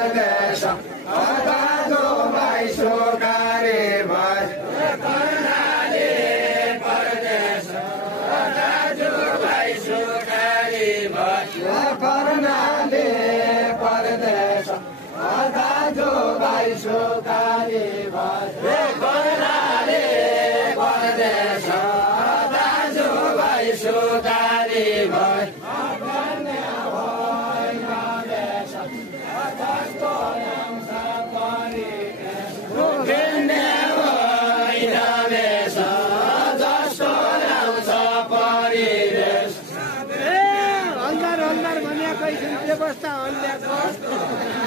परदेश दाजु भाइ सुकारी भाइ कर्णाली परदेश दाजु भाइ सुकारी भाइ कर्णाली परदेश दाजु भाइ सुकारी भाइ कर्णाली परदेश दाजु भाइ सुकारी भाइ हल्दार भनिएको व्यवस्था अन्यको